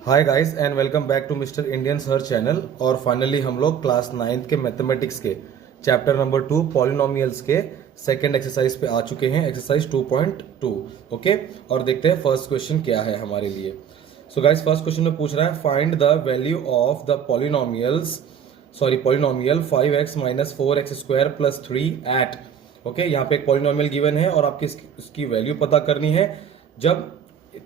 Hi guys and welcome back to mister Indian search channel. और finally हम लोग class 9th के mathematics के चैप्टर नंबर 2 पॉलिनोमियल्स के सेकंड एक्सरसाइज पे आ चुके हैं, एक्सरसाइज 2.2। ओके, और देखते हैं फर्स्ट क्वेश्चन क्या है हमारे लिए। सो गाइस फर्स्ट क्वेश्चन में पूछ रहा है find the value of the polynomial 5x minus 4x square plus 3 at. Okay, यहाँ पे एक पॉलिनोमियल गिवन है और आपकी इसकी वैल्यू पता करनी है। जब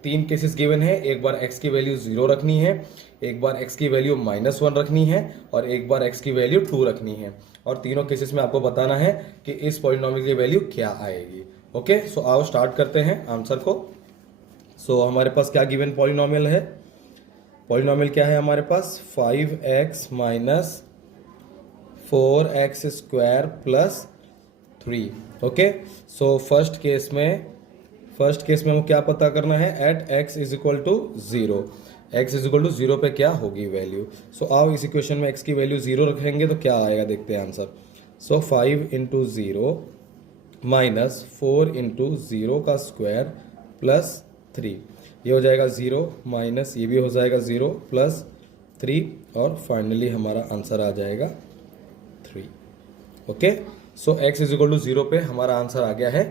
तीन केसेस गिवन है, एक बार x की वैल्यू 0 रखनी है, एक बार x की वैल्यू -1 रखनी है और एक बार x की वैल्यू 2 रखनी है। और तीनों केसेस में आपको बताना है कि इस पॉलिनोमियल की वैल्यू क्या आएगी। ओके, सो आओ स्टार्ट करते हैं आंसर को। सो हमारे पास क्या गिवन पॉलिनोमियल है? पॉलिनोमियल क्या है हमारे पास? 5x minus 4x square plus 3। Okay, so first case में हमको क्या पता करना है? At x is equal to 0। x is equal to 0 पे क्या होगी वैल्यू? सो आओ इस इक्वेशन में x की वैल्यू 0 रखेंगे तो क्या आएगा, देखते हैं आंसर। सो 5 इंटू 0 माइनस 4 इंटू 0 का स्क्वायर प्लस 3, ये हो जाएगा 0 माइनस ये भी हो जाएगा 0 प्लस 3 और फाइनली हमारा आंसर आ जाएगा 3। Okay, so x is equal to 0 पे हमारा आंसर आ गया है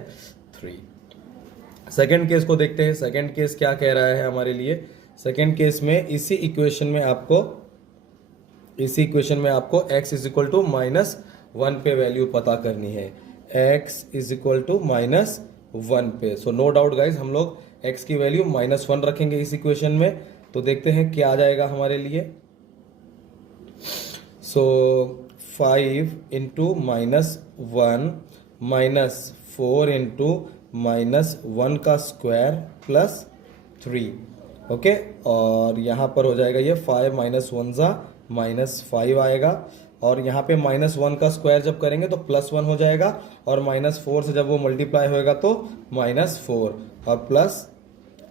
3। सेकेंड केस को देखते हैं। सेकेंड केस क्या कह रहा है हमारे लिए? सेकेंड केस में इसी इक्वेशन में आपको x इज इक्वल टू -1 पे वैल्यू पता करनी है। x इज इक्वल टू -1 पे। सो नो डाउट गाइज, हम लोग x की वैल्यू -1 रखेंगे इस इक्वेशन में। तो देखते हैं क्या आ जाएगा हमारे लिए। सो 5 इंटू -1 माइनस 4 इंटू -1 का स्क्वायर प्लस 3। ओके, और यहाँ पर हो जाएगा ये 5 माइनस 1 -5 आएगा और यहाँ पे -1 का स्क्वायर जब करेंगे तो +1 हो जाएगा और -4 से जब वो मल्टीप्लाई होएगा तो -4 और प्लस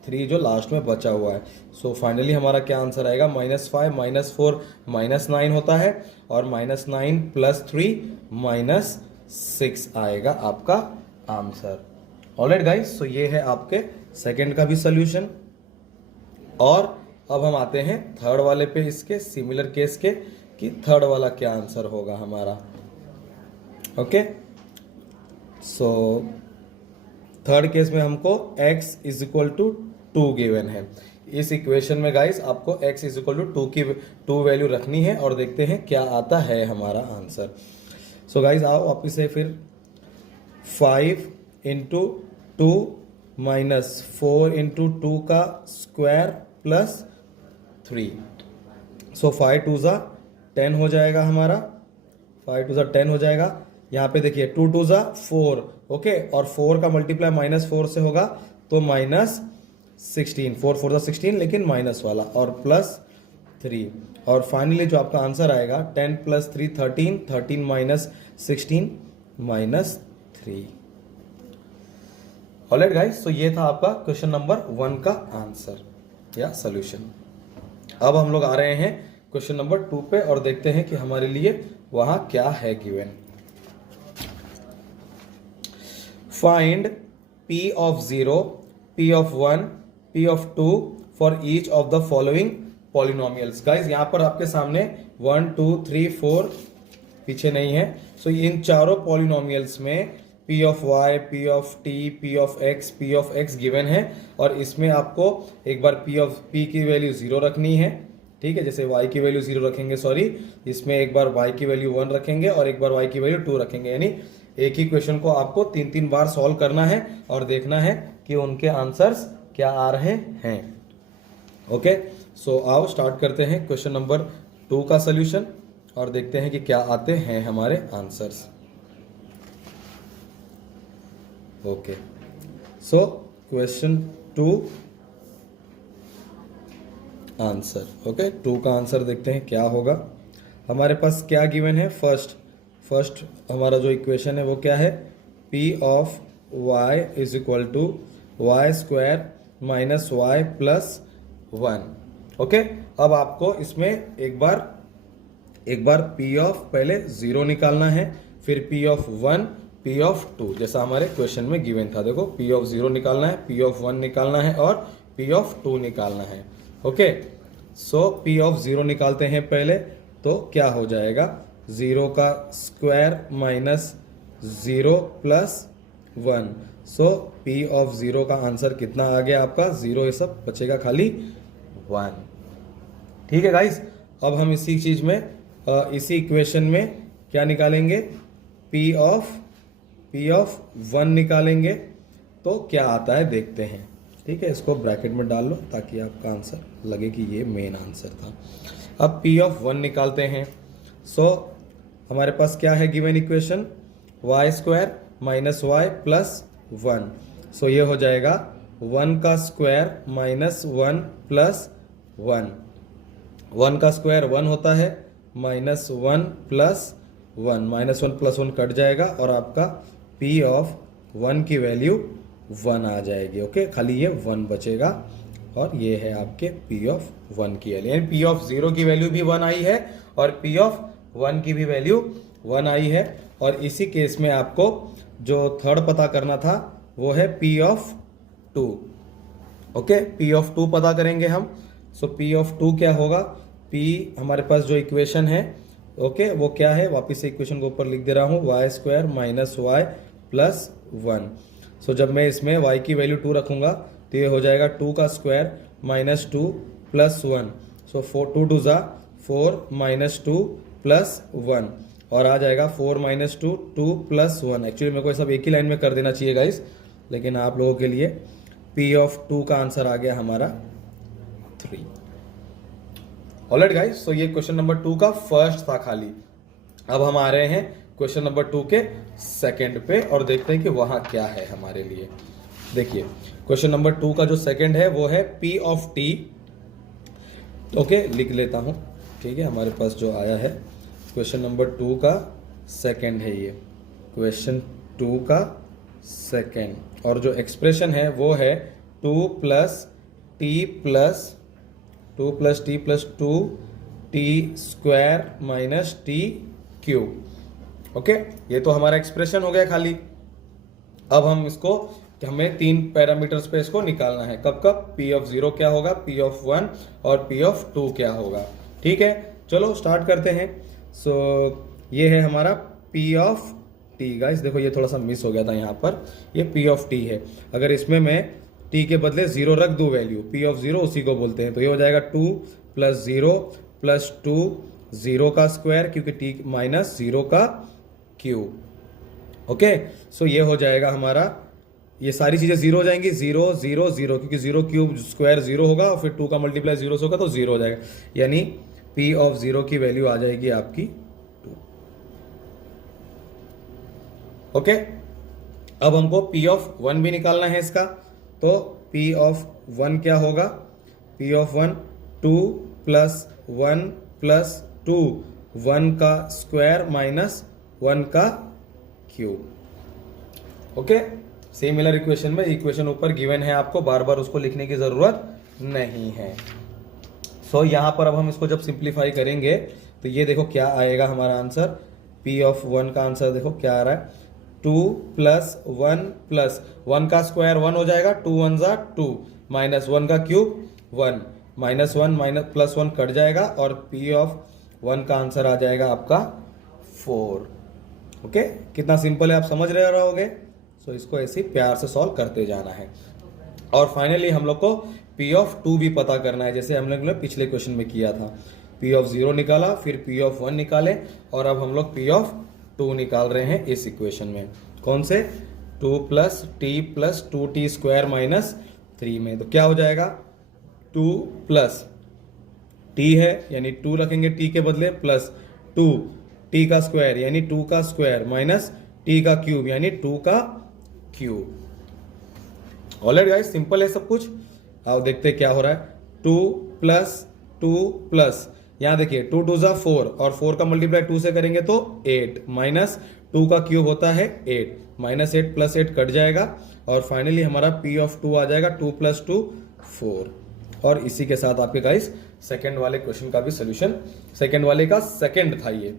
3 जो लास्ट में बचा हुआ है। सो फाइनली हमारा क्या आंसर आएगा? -5 -4 -9 होता है और -9 प्लस 3 -6 आएगा आपका आंसर। ऑलराइट गाइस, सो ये है आपके सेकंड का भी सोल्यूशन। और अब हम आते हैं थर्ड वाले पे, इसके सिमिलर केस के, कि थर्ड वाला क्या आंसर होगा हमारा। ओके, सो थर्ड केस में हमको x is equal to 2 given है। इस इक्वेशन में गाइस आपको x इज इक्वल टू 2 की 2 वैल्यू रखनी है और देखते हैं क्या आता है हमारा आंसर। सो गाइस आओ वापिस से फिर 5 इंटू 2 माइनस 4 इंटू 2 का स्क्वायर प्लस 3। सो 5 2 ज़ा 10 हो जाएगा हमारा। 5 2 ज़ा 10 हो जाएगा। यहाँ पे देखिए 2 2 ज़ा 4। ओके, और 4 का मल्टीप्लाई -4 से होगा तो -16। 4 4 ज़ा 16, लेकिन माइनस वाला, और प्लस 3। और फाइनली जो आपका आंसर आएगा 10 प्लस 3 13, 13 माइनस 16 -3। ऑलराइट गाइस, तो ये था आपका क्वेश्चन नंबर 1 का आंसर या सॉल्यूशन। अब हम लोग आ रहे हैं क्वेश्चन नंबर 2 पे और देखते हैं कि हमारे लिए वहां क्या है given. Find p of 0, p of 1, p of 2 for each of the following polynomials. Guys यहाँ पर आपके सामने 1 2 3 4 पीछे नहीं है। सो इन चारों पॉलिनोमियल्स में p of y, p of t, p of x given है और इसमें आपको एक बार p की वैल्यू 0 रखनी है। ठीक है, जैसे y की वैल्यू 0 रखेंगे, सॉरी, इसमें एक बार y की वैल्यू 1 रखेंगे और एक बार y की वैल्यू 2 रखेंगे। यानी एक ही क्वेश्चन को आपको 3 बार सॉल्व करना है और देखना है कि उनके आंसर्स क्या आ रहे हैं। ओके, सो आओ स्टार्ट करते हैं क्वेश्चन नंबर 2 का सोल्यूशन और देखते हैं कि क्या आते हैं हमारे answers. Okay, so question 2 answer. Okay, 2 का आंसर देखते हैं क्या होगा। हमारे पास क्या गिवन है? फर्स्ट हमारा जो इक्वेशन है वो क्या है? p of y is equal to y square minus y plus 1। Okay, अब आपको इसमें एक बार p ऑफ पहले 0 निकालना है, फिर p ऑफ 1, p ऑफ 2, जैसा हमारे क्वेश्चन में गिवन था। देखो, p ऑफ 0 निकालना है, p ऑफ 1 निकालना है और p ऑफ 2 निकालना है। ओके, सो पी ऑफ 0 निकालते हैं पहले, तो क्या हो जाएगा 0 का square minus 0 plus 1। So p of 0 का आंसर कितना आ गया आपका 0, ये सब बचेगा खाली 1। ठीक है गाइस, अब हम इसी चीज में इसी इक्वेशन में क्या निकालेंगे, पी ऑफ 1 निकालेंगे। तो क्या आता है देखते हैं। ठीक है, इसको ब्रैकेट में डाल लो ताकि आपका आंसर लगे कि ये मेन आंसर था। अब पी ऑफ 1 निकालते हैं। सो हमारे पास क्या है given equation, y square minus y plus 1। So ये हो जाएगा 1 का स्क्वायर माइनस 1 प्लस 1। 1 का स्क्वायर 1 होता है, minus 1 plus 1, minus 1 plus 1 cut जाएगा और आपका पी ऑफ 1 की वैल्यू 1 आ जाएगी। ओके, खाली ये 1 बचेगा और ये है आपके पी ऑफ 1 की वैल्यू। यानी पी ऑफ 0 की वैल्यू भी 1 आई है और पी ऑफ 1 की भी वैल्यू 1 आई है। और इसी केस में आपको जो थर्ड पता करना था वो है p of 2। Okay, P of 2 पता करेंगे हम। सो पी ऑफ 2 क्या होगा, पी हमारे पास जो इक्वेशन है ओके वो क्या है, वापिस से इक्वेशन को ऊपर लिख दे रहा हूं, y square minus y plus 1। So जब मैं इसमें y की वैल्यू 2 रखूंगा तो ये हो जाएगा 2 का स्क्वायर माइनस 2 प्लस 1। सो 2 2 ज़ा 4 माइनस 2 प्लस 1 और आ जाएगा 4 माइनस 2 2 प्लस 1। एक्चुअली मेरे को ये सब एक ही लाइन में कर देना चाहिए गाइस, लेकिन आप लोगों के लिए P ऑफ 2 का आंसर आ गया हमारा 3। ऑलराइट गाइस, सो ये क्वेश्चन नंबर 2 का फर्स्ट था खाली। अब हम आ रहे हैं क्वेश्चन नंबर 2 के सेकंड पे और देखते हैं कि वहां क्या है हमारे लिए। देखिए क्वेश्चन नंबर 2 का जो सेकंड है वो है P ऑफ T। ओके, लिख लेता हूं। ठीक है, हमारे पास जो आया है क्वेश्चन नंबर 2 का सेकंड है ये, क्वेश्चन 2 का सेकंड। और जो एक्सप्रेशन है वो है 2 plus T plus 2 plus T plus 2 T square minus T cube. Okay, ये तो हमारा एक्सप्रेशन हो गया खाली। अब हम इसको हमें 3 पैरामीटर्स पे इसको निकालना है। कब कब, P ऑफ 0 क्या होगा, P ऑफ 1 और P ऑफ 2 क्या होगा। ठीक है, चलो स्टार्ट करते हैं। सो ये है हमारा P ऑफ T। गाइस देखो ये थोड़ा सा मिस हो गया था यहाँ पर, ये P ऑफ T है। अगर इसमें मैं T के बदले 0 रख दूं वैल्यू, P ऑफ 0 उसी को बोलते हैं, तो ये हो जाएगा 2 प्लस 0 प्लस 2 0 का स्क्वायर क्योंकि T माइनस 0 का क्यूब। ओके, सो ये हो जाएगा हमारा, ये सारी चीजें 0 हो जाएंगी, 0 0 0 क्योंकि 0 क्यूब स्क्वायर 0 होगा और फिर 2 का मल्टीप्लाई 0 से होगा तो 0 हो जाएगा। यानी P ऑफ 0 की वैल्यू आ जाएगी आपकी 2। ओके, अब हमको P ऑफ 1 भी निकालना है इसका। तो P ऑफ 1 क्या होगा, P ऑफ 1 2 प्लस 1 प्लस 2 1 का स्क्वायर माइनस 1 का क्यूब। ओके, सिमिलर इक्वेशन में इक्वेशन ऊपर गिवन है, आपको बार बार उसको लिखने की जरूरत नहीं है। सो यहां पर अब हम इसको जब सिंप्लीफाई करेंगे तो ये देखो क्या आएगा हमारा आंसर। P ऑफ 1 का आंसर देखो क्या आ रहा है, 2 प्लस 1 प्लस 1 का स्क्वायर 1 हो जाएगा, 2 1 जा 2 माइनस 1 का cube 1 minus 1 minus plus 1 cut जाएगा और P ऑफ 1 का आंसर आ जाएगा आपका 4। ओके, कितना सिंपल है, आप समझ रहे रहोगे। सो इसको ऐसे प्यार से सॉल्व करते जाना है। और फाइनली हम लोग को P ऑफ 2 भी पता करना है, जैसे हम लोग ने पिछले क्वेश्चन में किया था। P ऑफ 0 निकाला, फिर P ऑफ 1 निकाले और अब हम लोग P ऑफ 2 निकाल रहे हैं इस इक्वेशन में। कौन से, 2 plus T plus 2t square minus 3 में। तो क्या हो जाएगा, 2 प्लस t है यानी 2 रखेंगे t के बदले, प्लस 2 t का स्क्वायर यानी 2 का स्क्वायर माइनस t का क्यूब यानी 2 का क्यूब। ऑलराइट गाइस, सिंपल है सब कुछ। आओ देखते हैं क्या हो रहा है। 2 प्लस यहां देखिए 2 2 जा 4 और 4 का मल्टीप्लाई 2 से करेंगे तो 8 माइनस 2 का क्यूब होता है 8 माइनस 8 प्लस 8 कट जाएगा और फाइनली हमारा P ऑफ 2 आ जाएगा 2 प्लस 2 4। और इसी के साथ आपके गाइस सेकंड वाले क्वेश्चन का भी सोल्यूशन, सेकंड वाले का सेकंड था ये।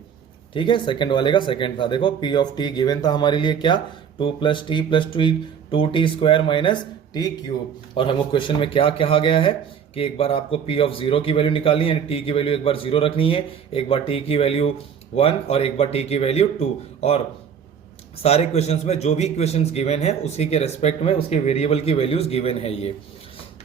ठीक है, सेकंड वाले का सेकंड था। देखो P ऑफ T गिवन था हमारे लिए क्या, 2 plus T plus 2t square minus T cube. और हमको क्वेश्चन में क्या कहा गया है कि एक बार आपको पी ऑफ जीरो की वैल्यू निकालनी है, यानी टी की वैल्यू एक बार जीरो रखनी है, एक बार टी की वैल्यू 1 और एक बार टी की वैल्यू 2, और सारे क्वेश्चंस में जो भी क्वेश्चंस गिवन है उसी के रेस्पेक्ट में उसके वेरिएबल की वैल्यूज गिवन है ये।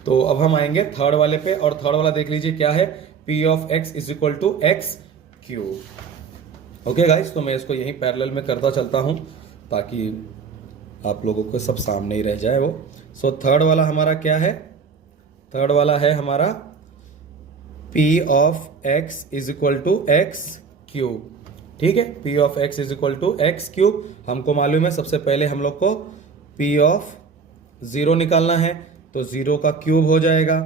तो अब हम आएंगे थर्ड वाले पे, और थर्ड वाला देख लीजिए क्या है, p of x is equal to x cube. Okay guys, तो मैं इसको यहीं पैरेलल में करता चलता हूं ताकि आप लोगों को सब सामने ही रह जाए वो। सो थर्ड वाला हमारा क्या है, थर्ड वाला है हमारा p of x is equal to x cube. ठीक है, p of x is equal to x cube. हमको मालूम है सबसे पहले हम लोग को पी ऑफ जीरो निकालना है, तो जीरो का क्यूब हो जाएगा,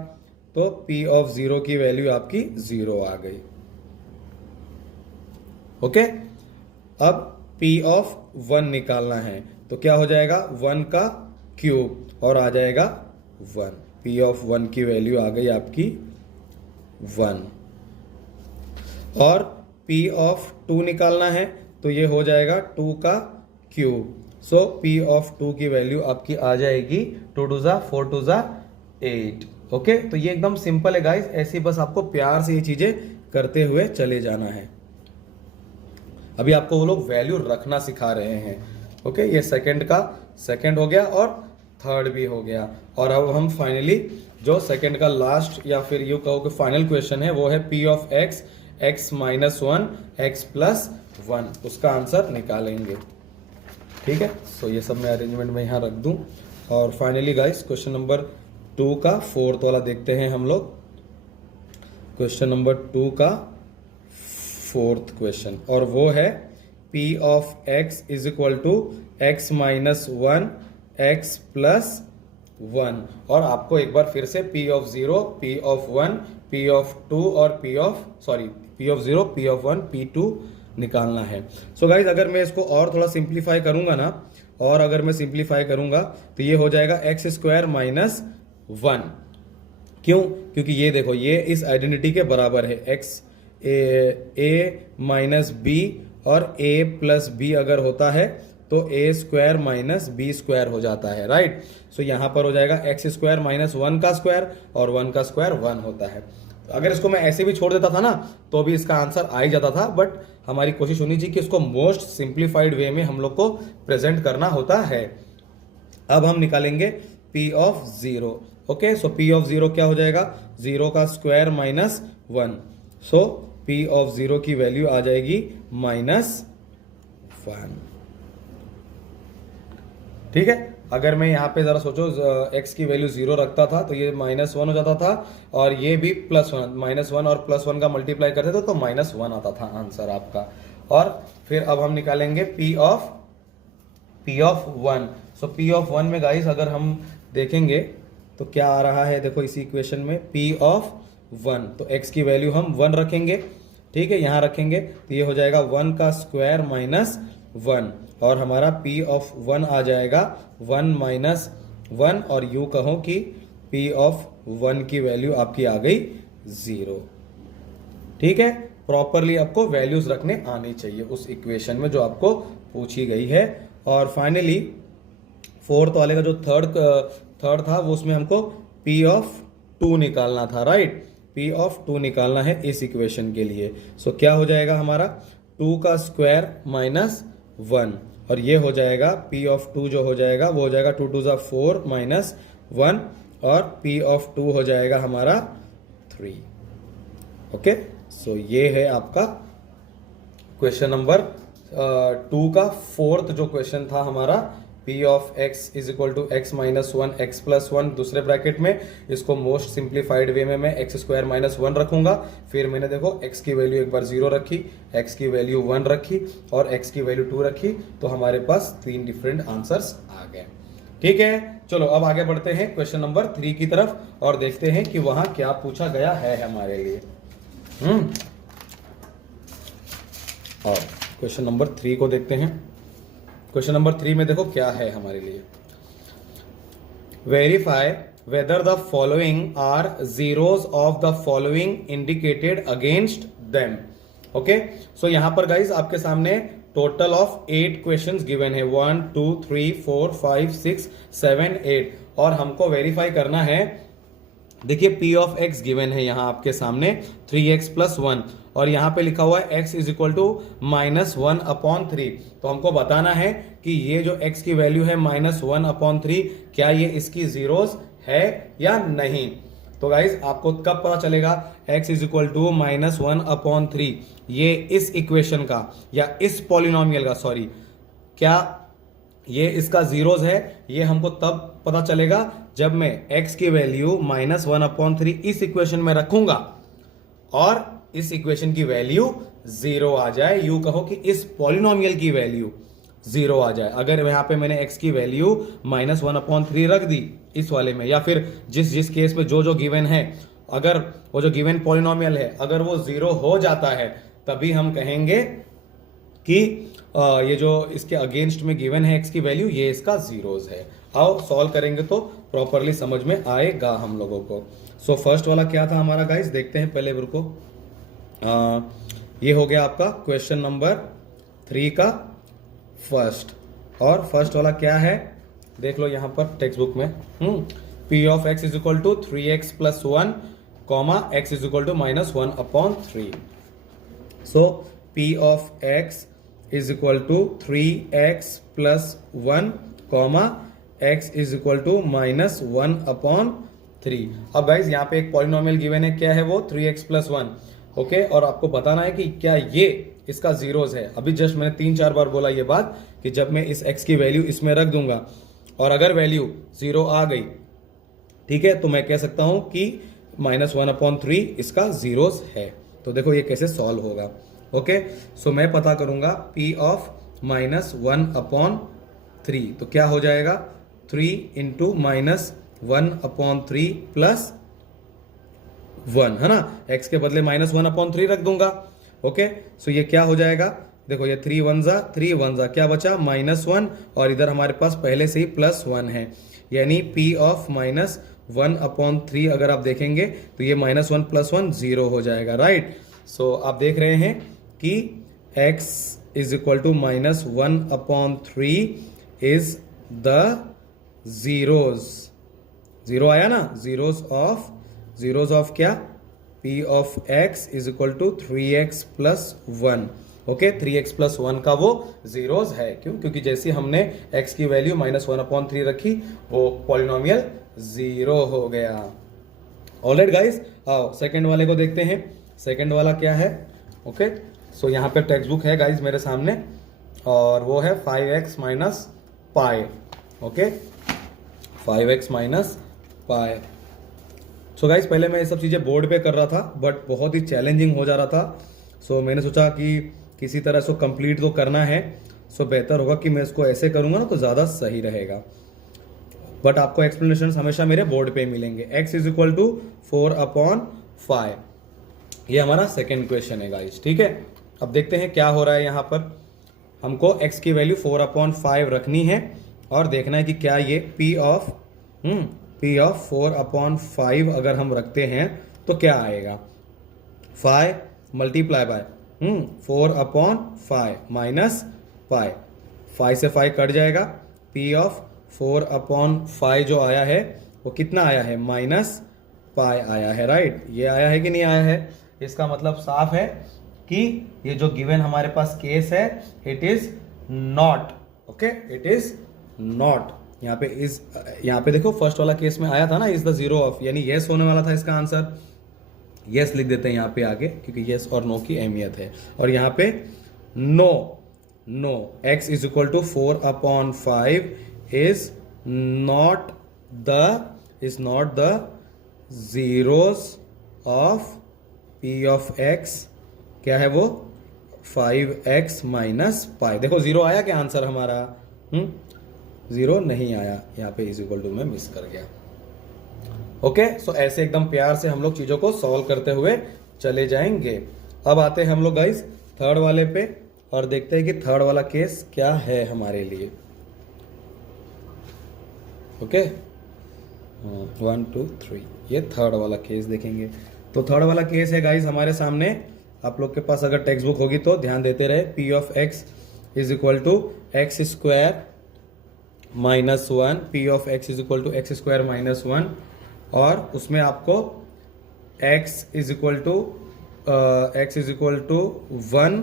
तो पी ऑफ जीरो की वैल्यू आपकी जीरो आ गई। ओके, अब पी ऑफ वन निकालना है, तो क्या हो जाएगा, वन का क्यूब और आ जाएगा वन। पी ऑफ वन की वैल्यू आ गई आपकी वन। और पी ऑफ टू निकालना है, तो ये हो जाएगा टू का cube. So p of two की वैल्यू आपकी आ जाएगी 2 2 जा 4 2 जा 8। ओके, तो ये एकदम सिंपल है गाइस, ऐसे बस आपको प्यार से ये चीजें करते हुए चले जाना है। अभी आपको वो लोग वैल्यू रखना सिखा रहे हैं। ओके, ये सेकंड का सेकंड हो गया और थर्ड भी हो गया। और अब हम फाइनली जो सेकंड का लास्ट या फिर यू कहो कि फाइनल क्वेश्चन है वो है p of x x minus one x plus one, उसका आंसर निकालेंगे। ठीक है, सो ये सब मैं अरेंजमेंट में यहाँ रख दूं। और फाइनली गाइस क्वेश्चन नंबर 2 का फोर्थ वाला देखते हैं हम लोग। क्वेश्चन नंबर 2 का फोर्थ क्वेश्चन, और वो है p of x is equal to x minus one x plus one. और आपको एक बार फिर से p of zero, p of one, p of two और p of zero, p of one, p two निकालना है। सो गाइज, अगर मैं इसको और थोड़ा सिंप्लीफाई करूंगा ना, और अगर मैं सिंप्लीफाई करूंगा तो ये हो जाएगा एक्स स्क्वायर माइनस वन। क्यों? क्योंकि ये देखो, ये इस आइडेंटिटी के बराबर है, एक्स ए माइनस बी और ए प्लस बी अगर होता है तो ए स्क्वायर माइनस बी स्क्वायर हो जाता है, राइट। सो यहां पर हो जाएगा एक्स स्क्वायर माइनस वन का स्क्वायर, और वन का स्क्वायर वन होता है। अगर इसको मैं ऐसे भी छोड़ देता था ना तो भी इसका आंसर आ ही जाता था, बट हमारी कोशिश होनी चाहिए कि इसको मोस्ट सिंप्लीफाइड वे में हम लोग को प्रेजेंट करना होता है। अब हम निकालेंगे P of zero. Okay, so p of zero क्या हो जाएगा, जीरो का square minus one. So p of zero की वैल्यू आ जाएगी माइनस वन। ठीक है, अगर मैं यहाँ पे जरा सोचो x की वैल्यू जीरो रखता था तो ये माइनस वन हो जाता था, और ये भी प्लस वन, माइनस वन और प्लस वन का मल्टीप्लाई करते थे तो माइनस वन आता था आंसर आपका। और फिर अब हम निकालेंगे p of one. So p of one में गाइस अगर हम देखेंगे तो क्या आ रहा है, देखो इसी इक्वेशन में p ऑफ वन, तो x की वैल्यू हम वन रखेंगे। ठीक है, यहाँ रखेंगे तो ये हो जाएगा वन का स्क्वायर माइनस वन, और हमारा p ऑफ वन आ जाएगा वन माइनस वन, और यू कहो कि p ऑफ वन की वैल्यू आपकी आ गई जीरो। ठीक है, प्रॉपरली आपको वैल्यूज रखने आनी चाहिए उस इक्वेशन में जो आपको पूछी गई है। और फाइनली फोर्थ वाले का जो थर्ड था वो उसमें हमको p ऑफ टू निकालना था, राइट। p ऑफ टू निकालना है इस इक्वेशन के लिए। सो क्या हो जाएगा हमारा, टू का स्क्वायर माइनस वन, और ये हो जाएगा p ऑफ टू जो हो जाएगा वो हो जाएगा 2 2 जा 4 माइनस वन, और p ऑफ टू हो जाएगा हमारा 3। ओके, सो ये है आपका क्वेश्चन नंबर 2 का फोर्थ जो क्वेश्चन था हमारा, p of x is equal to x minus one x plus one, दूसरे ब्रैकेट में इसको मोस्ट सिंप्लीफाइड वे में मैं एक्स स्क्वायर माइनस वन रखूंगा। फिर मैंने देखो x की वैल्यू एक बार जीरो रखी, x की वैल्यू वन रखी और x की वैल्यू टू रखी, तो हमारे पास 3 डिफरेंट आंसर्स आ गए। ठीक है, चलो अब आगे बढ़ते हैं क्वेश्चन नंबर 3 की तरफ और देखते हैं कि वहां क्या पूछा गया है हमारे लिए। और क्वेश्चन नंबर 3 को देखते हैं। क्वेश्चन नंबर 3 में देखो क्या है हमारे लिए, verify whether the following are zeros of the following indicated against them. Okay, so यहां पर गाइज आपके सामने टोटल ऑफ 8 क्वेश्चंस गिवन है, 1 2 3 4 5 6 7 8, और हमको वेरीफाई करना है देखिए पी ऑफ एक्स गिवन है यहाँ आपके सामने 3x प्लस 1 और यहाँ पे लिखा हुआ है x इज इक्वल टू -1/3। तो हमको बताना है कि ये जो x की वैल्यू है -1/3 क्या ये इसकी जीरोस है या नहीं। तो गाइज आपको कब पता चलेगा x इज इक्वल टू -1/3 ये इस इक्वेशन का या इस पॉलिनोमियल का, सॉरी, क्या ये इसका जीरोस है, ये हमको तब पता चलेगा जब मैं x की वैल्यू -1/3 इस इक्वेशन में रखूंगा और इस इक्वेशन की वैल्यू 0 आ जाए। यू कहो कि इस पॉलिनोमियल की वैल्यू 0 आ जाए। अगर यहाँ पे मैंने x की वैल्यू -1/3 रख दी इस वाले में, या फिर जिस केस में जो गिवन है, अगर वो जो गिवन पॉलिनोमियल है अगर वो 0 हो जाता है, तभी हम कहेंगे कि ये जो इसके अगेंस्ट में गिवन है x की वैल्यू, ये इसका जीरोस है। आओ सॉल्व करेंगे तो प्रॉपरली समझ में आएगा हम लोगों को। सो फर्स्ट वाला क्या था हमारा गाइस, देखते हैं पहले रुको। ये हो गया आपका क्वेश्चन नंबर 3 का फर्स्ट, और फर्स्ट वाला क्या है देख लो यहाँ पर टेक्स्ट बुक में। p of x is equal to 3x plus 1 comma x is equal to -1/3। So p of x is equal to 3x plus 1 comma x is equal to -1/3। अब गाइज यहाँ पे एक पॉलिनोमियल गिवन है, क्या है वो 3x plus 1, okay. और आपको बताना है कि क्या ये इसका जीरोस है। अभी जस्ट मैंने 3-4 बार बोला ये बात कि जब मैं इस x की वैल्यू इसमें रख दूंगा और अगर वैल्यू 0 आ गई, ठीक है, तो मैं कह सकता हूं कि -1/3 इसका जीरोस है। तो देखो ये कैसे सॉल्व होगा, ओके। सो मैं पता करूंगा p ऑफ -1/3, तो क्या हो जाएगा 3 इंटू -1/3 प्लस 1, है ना। x के बदले -1/3 रख दूंगा, ओके। सो ये क्या हो जाएगा, देखो ये 3 1 जा क्या बचा -1, और इधर हमारे पास पहले से ही +1 है, यानी p ऑफ -1/3 अगर आप देखेंगे तो ये -1 + 1 0 हो जाएगा, राइट। सो आप देख रहे हैं कि x is equal to -1/3 is the zeros, 0 आया ना, जीरोस ऑफ क्या, p of x is equal to 3x plus 1, okay. 3x plus 1 का वो जीरोस है, क्यों, क्योंकि जैसे हमने x की वैल्यू -1/3 रखी वो पॉलिनोमियल 0 हो गया। ऑलराइट गाइस, आओ सेकंड वाले को देखते हैं। सेकंड वाला क्या है, ओके। सो यहाँ पे टेक्स्ट बुक है गाइस मेरे सामने, और वो है 5x minus pi, okay, 5x minus pi. So guys पहले मैं ये सब चीज़ें बोर्ड पे कर रहा था, बट बहुत ही चैलेंजिंग हो जा रहा था। सो मैंने सोचा कि किसी तरह से कंप्लीट तो करना है, सो बेहतर होगा कि मैं इसको ऐसे करूँगा ना तो ज़्यादा सही रहेगा। बट आपको एक्सप्लेनेशन हमेशा मेरे बोर्ड पे मिलेंगे। x इज इक्वल टू 4/5, ये हमारा सेकेंड क्वेश्चन है गाइस, ठीक है। अब देखते हैं क्या हो रहा है यहाँ पर। हमको x की वैल्यू 4/5 रखनी है और देखना है कि क्या ये p ऑफ 4/5 अगर हम रखते हैं तो क्या आएगा। 5 मल्टीप्लाई बाय 4/5 माइनस पाई, 5 से 5 कट जाएगा। p ऑफ 4/5 जो आया है वो कितना आया है, माइनस पाई आया है, राइट। ये आया है कि नहीं आया है, इसका मतलब साफ है कि ये जो गिवन हमारे पास केस है it is not, okay, it is not. यहाँ पे देखो फर्स्ट वाला केस में आया था ना, इज द जीरो ऑफ, यानी यस होने वाला था इसका आंसर। यस लिख देते हैं यहाँ पे आगे, क्योंकि यस और नो की अहमियत है। और यहाँ पे no x is equal to 4/5 is not the zeros of p of x, क्या है वो 5x माइनस पाई। देखो 0 आया क्या आंसर हमारा, 0 नहीं आया, यहाँ पे इज इक्वल टू में मिस कर गया, ओके। सो ऐसे एकदम प्यार से हम लोग चीजों को सॉल्व करते हुए चले जाएंगे। अब आते हैं हम लोग गाइस थर्ड वाले पे और देखते हैं कि थर्ड वाला केस क्या है हमारे लिए, ओके। 1 2 3, ये थर्ड वाला केस देखेंगे। तो थर्ड वाला केस है गाइस हमारे सामने। आप लोग के पास अगर टेक्स्ट बुक होगी तो ध्यान देते रहे। p of x is equal to x square minus 1, p of x is equal to x square minus 1, और उसमें आपको x इज इक्वल टू 1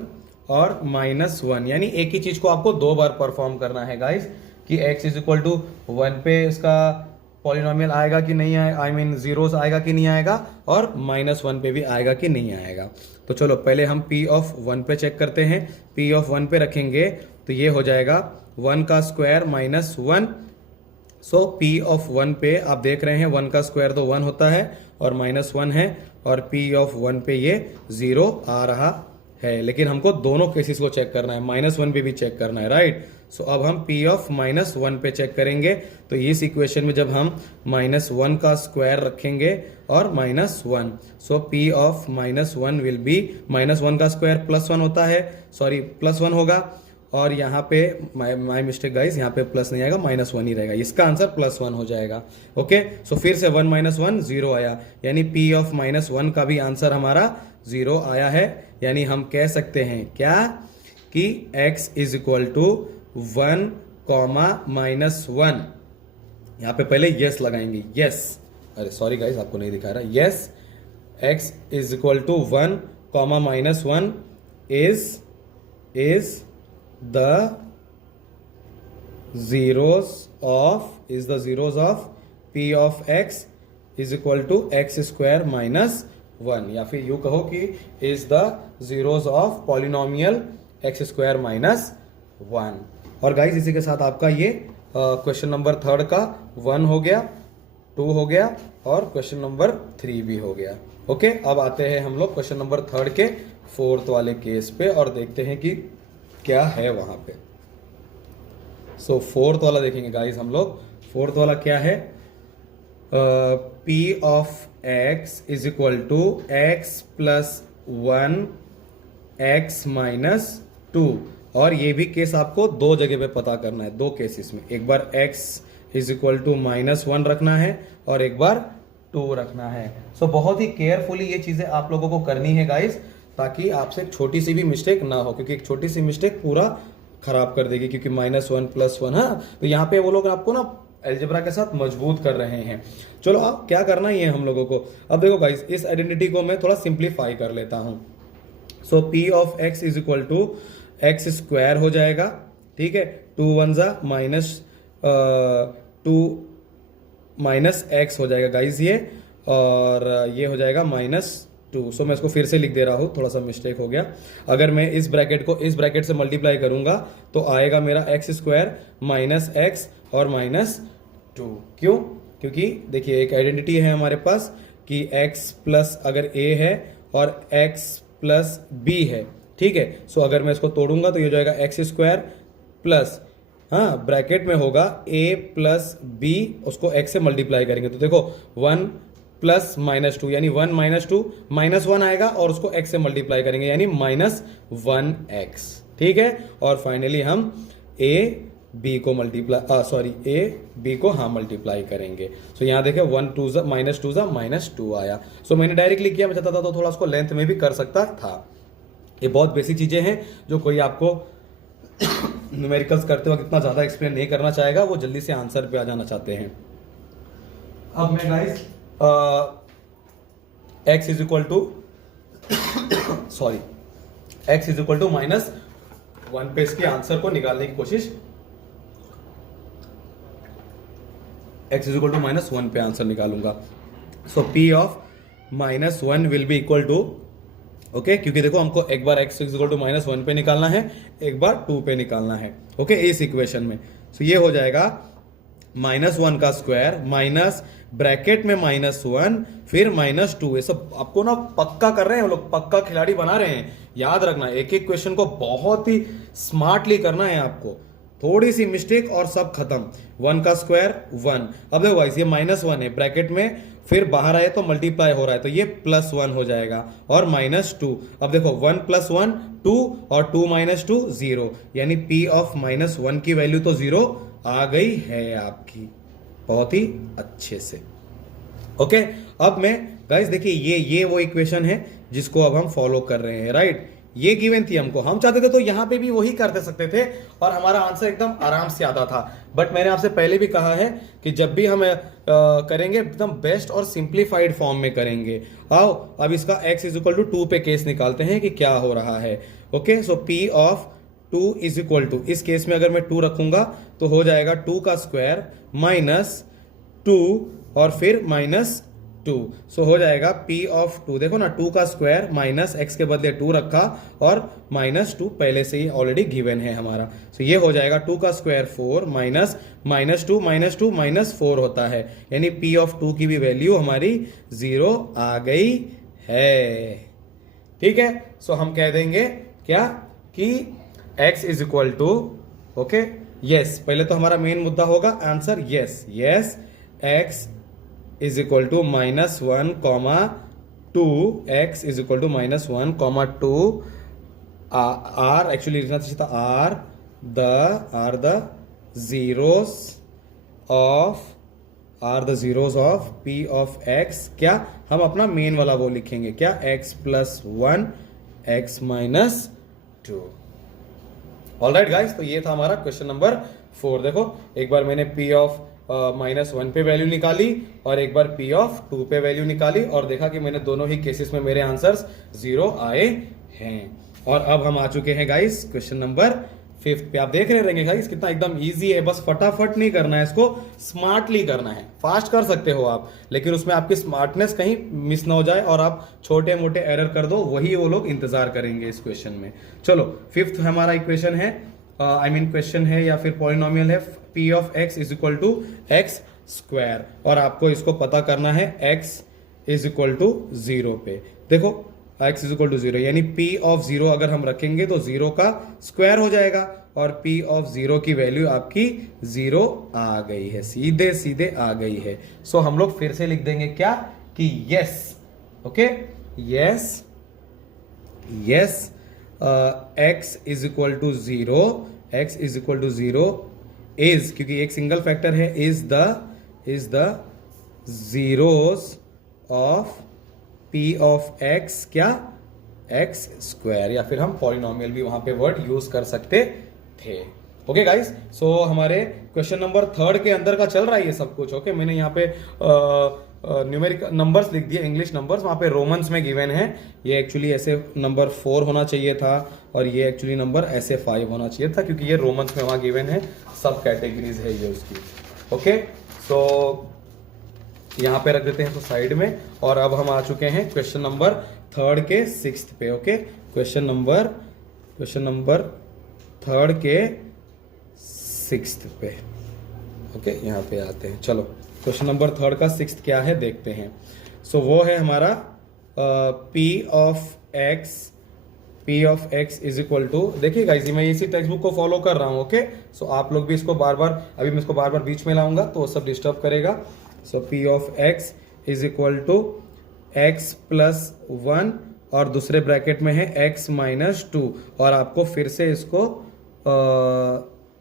और -1, यानी एक ही चीज को आपको दो बार परफॉर्म करना है गाइस, कि x इज इक्वल टू 1 पे इसका पॉलिनोमियल आएगा कि नहीं आएगा, आई मीन जीरोस आएगा कि नहीं आएगा, और -1 पे भी आएगा कि नहीं आएगा। तो चलो पहले हम p ऑफ 1 पे चेक करते हैं। p ऑफ 1 पे रखेंगे तो ये हो जाएगा 1 का स्क्वायर -1। सो p ऑफ 1 पे आप देख रहे हैं 1 का स्क्वायर तो 1 होता है और -1 है, और p ऑफ 1 पे ये 0 आ रहा है। लेकिन हमको दोनों केसेस को चेक करना है, -1 पे भी चेक करना है, राइट। सो अब हम p ऑफ -1 पे चेक करेंगे। तो इस इक्वेशन में जब हम -1 का स्क्वायर रखेंगे और -1, सो p ऑफ -1 विल बी, -1 का स्क्वायर +1 होता है, सॉरी +1 होगा, और यहाँ पे माय मिस्टेक गाइस, यहाँ पे प्लस नहीं आएगा, -1 ही रहेगा। इसका आंसर +1 हो जाएगा। ओके, सो फिर से 1 - 1 0 आया, यानी p ऑफ -1 का भी आंसर हमारा 0 आया है। यानी हम कह सकते हैं क्या कि x इज इक्वल टू 1, -1। यहाँ पे पहले यस लगाएंगे, यस, अरे सॉरी गाइस आपको नहीं दिखा रहा, yes x is equal to 1, -1 is the zeros of p of x is equal to x square -1, या फिर यूं कहो कि is the zeros of polynomial x square -1। और गाइस इसी के साथ आपका ये क्वेश्चन नंबर 3 का 1 हो गया, 2 हो गया, और क्वेश्चन नंबर 3 भी हो गया। ओके, अब आते हैं हम लोग क्वेश्चन नंबर 3 के 4th वाले केस पे और देखते हैं कि क्या है वहां पे। सो 4th वाला देखेंगे गाइस हम लोग। 4th वाला क्या है, p of x is equal to x + 1 x - 2, और ये भी केस आपको दो जगह पे पता करना है, दो केसेस में। एक बार x इज इक्वल टू -1 रखना है और एक बार 2 रखना है। सो बहुत ही केयरफुली ये चीजें आप लोगों को करनी है गाइस, ताकि आपसे एक छोटी सी भी मिस्टेक ना हो, क्योंकि एक छोटी सी मिस्टेक पूरा खराब कर देगी। क्योंकि -1 + 1, हाँ, तो यहाँ पे वो लोग आपको ना अलजेब्रा के साथ मजबूत कर रहे हैं। चलो अब क्या करना ही है हम लोगों को। अब देखो गाइस, इस आइडेंटिटी को मैं थोड़ा सिंप्लीफाई कर लेता हूं। So p of x is equal to x square हो जाएगा, ठीक है, 2 1 -2 - x हो जाएगा गाइस ये, और ये हो जाएगा -2। सो मैं इसको फिर से लिख दे रहा हूं, थोड़ा सा मिस्टेक हो गया। अगर मैं इस ब्रैकेट को इस ब्रैकेट से मल्टीप्लाई करूंगा तो आएगा मेरा x स्क्वायर -x और -2। क्यों? क्योंकि देखिए एक आइडेंटिटी है हमारे पास कि x प्लस अगर a है और x प्लस b है, ठीक है। सो अगर मैं इसको तोड़ूंगा तो ये हो जाएगा x स्क्वायर प्लस, हाँ, ब्रैकेट में होगा a प्लस b, उसको x से मल्टीप्लाई करेंगे तो देखो 1 प्लस -2, यानी 1 -2 -1 आएगा और उसको x से मल्टीप्लाई करेंगे, यानी -1x, ठीक है। और फाइनली हम a b को मल्टीप्लाई करेंगे। सो यहाँ देखें 1 2 -2 आया। सो मैंने डायरेक्टली किया, मैं चाहता था तो थोड़ा उसको लेंथ में भी कर सकता था। ये बहुत बेसिक चीजें हैं जो कोई आपको न्यूमेरिकल्स करते वक्त इतना ज्यादा एक्सप्लेन नहीं करना चाहेगा, वो जल्दी से आंसर पे आ जाना चाहते हैं। अब मैं guys x is equal to -1 पे इसके आंसर को निकालने की कोशिश, x इज इक्वल टू -1 पे आंसर निकालूंगा। So p of -1 will be equal to, okay, क्योंकि देखो हमको एक बार x इज इक्वल टू -1 पे निकालना है, एक बार 2 पे निकालना है, ओके, इस इक्वेशन में। सो ये हो जाएगा -1 का स्क्वायर माइनस ब्रैकेट में -1 फिर -2। ये सब आपको ना पक्का कर रहे हैं हम लोग, पक्का खिलाड़ी बना रहे हैं। याद रखना, एक एक क्वेश्चन को बहुत ही स्मार्टली करना है आपको, थोड़ी सी मिस्टेक और सब खत्म। 1 का स्क्वायर 1, अब देखो गाइस ये -1 है ब्रैकेट में, फिर बाहर आए तो मल्टीप्लाई हो रहा है तो ये +1 हो जाएगा, और -2। अब देखो 1 + 1 2 और 2 - 2 0, यानी p ऑफ -1 की वैल्यू तो 0 आ गई है आपकी, बहुत ही अच्छे से। ओके, अब मैं गाइस देखिए ये वो इक्वेशन है जिसको अब हम फॉलो कर रहे हैं, राइट। ये गिवन थी हमको, हम चाहते थे तो यहां पे भी वही कर दे सकते थे और हमारा आंसर एकदम आराम से आता था। बट मैंने आपसे पहले भी कहा है कि जब भी हम करेंगे एकदम बेस्ट और सिंप्लीफाइड फॉर्म में करेंगे। आओ अब इसका x इज इक्वल टू 2 पे केस निकालते हैं कि क्या हो रहा है। Okay, so p of 2 is equal to, इस केस में अगर मैं 2 रखूंगा तो हो जाएगा 2 का स्क्वायर माइनस 2 और फिर माइनस 2, सो हो जाएगा p ऑफ 2। देखो ना, 2 का स्क्वायर माइनस x के बदले 2 रखा और माइनस 2 पहले से ही ऑलरेडी गिवन है हमारा। सो ये हो जाएगा 2 का square 4 minus minus 2 minus 2 minus 4 होता है, यानी p ऑफ 2 की भी वैल्यू हमारी 0 आ गई है। ठीक है, सो हम कह देंगे क्या कि x is equal to, okay yes, पहले तो हमारा मेन मुद्दा होगा answer yes, yes x is equal to -1, 2, x is equal to -1, 2 are, actually लिखना चाहिए था are the zeros of p of x। क्या हम अपना मेन वाला वो लिखेंगे, क्या x plus 1 x minus 2। Alright guys, तो ये था हमारा क्वेश्चन नंबर 4। देखो एक बार मैंने p ऑफ -1 पे वैल्यू निकाली और एक बार p ऑफ 2 पे वैल्यू निकाली और देखा कि मैंने दोनों ही केसेस में मेरे आंसर्स 0 आए हैं। और अब हम आ चुके हैं गाइस क्वेश्चन नंबर 5 पे। आप देख रहे रहेंगे गाइस कितना एकदम इजी है, बस फटाफट नहीं करना है, इसको स्मार्टली करना है। फास्ट कर सकते हो आप, लेकिन उसमें आपकी स्मार्टनेस कहीं मिस ना हो जाए और आप छोटे मोटे एरर कर दो, वही वो लोग इंतजार करेंगे इस क्वेश्चन में। चलो 5th हमारा इक्वेशन है, क्वेश्चन है या फिर पॉलिनोमियल है, p of x is equal to x square, और आपको इसको पता करना है x इज इक्वल टू 0 पे। देखो x इज इक्वल टू 0 यानी p ऑफ 0 अगर हम रखेंगे तो 0 का स्क्वायर हो जाएगा और p ऑफ 0 की वैल्यू आपकी 0 आ गई है, सीधे सीधे आ गई है। सो हम लोग फिर से लिख देंगे क्या कि yes, okay yes, yes x is equal to 0, x is equal to 0 is, क्योंकि एक सिंगल फैक्टर है, is the zeros of p of x, क्या x स्क्वायर, या फिर हम पॉलिनोमियल भी वहां पे वर्ड यूज कर सकते थे। ओके गाइस, सो हमारे क्वेश्चन नंबर 3 के अंदर का चल रहा है ये सब कुछ। ओके मैंने यहाँ पे न्यूमेरिक नंबर्स लिख दिए, इंग्लिश नंबर्स, वहां पे रोमन्स में गिवन है। ये एक्चुअली ऐसे नंबर 4 होना चाहिए था और ये एक्चुअली नंबर ऐसे 5 होना चाहिए था, क्योंकि ये रोमन्स में वहां गिवन है, सब कैटेगरीज है ये उसकी। ओके सो यहाँ पे रख देते हैं तो साइड में, और अब हम आ चुके हैं क्वेश्चन नंबर 3 के 6th पे। ओके क्वेश्चन नंबर 3 के 6th पे। ओके यहाँ पे आते हैं, चलो क्वेश्चन नंबर 3 का 6th क्या है देखते हैं। सो वो है हमारा p of x is equal to, देखिए गाइस मैं इसी टेक्स्ट बुक को फॉलो कर रहा हूँ। ओके सो आप लोग भी इसको बार बार, अभी मैं इसको बार बार बीच में लाऊंगा तो सब डिस्टर्ब करेगा। So p of x is equal to x plus 1 और दूसरे ब्रैकेट में है x माइनस 2, और आपको फिर से इसको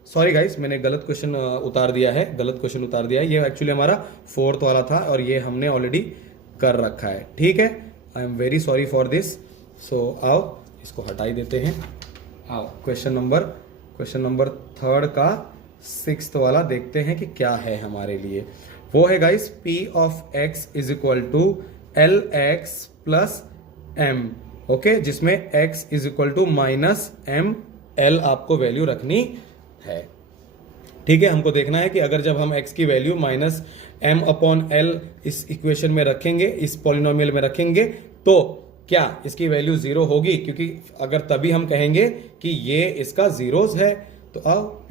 सॉरी गाइस मैंने गलत क्वेश्चन उतार दिया है, ये एक्चुअली हमारा 4th वाला था और ये हमने ऑलरेडी कर रखा है। ठीक है, I am very sorry for this. So आओ इसको हटाई देते हैं। आओ क्वेश्चन नंबर 3 का 6th वाला देखते हैं कि क्या है हमारे लिए। वो है guys p of x is equal to l x plus m, okay जिसमें x is equal to minus m, l आपको वैल्यू रखनी है। ठीक है, हमको देखना है कि अगर जब हम x की value minus m upon l इस इक्वेशन में रखेंगे, इस पॉलिनोमियल में रखेंगे, तो क्या इसकी वैल्यू 0 होगी, क्योंकि अगर तभी हम कहेंगे कि ये इसका जीरोस है। तो अब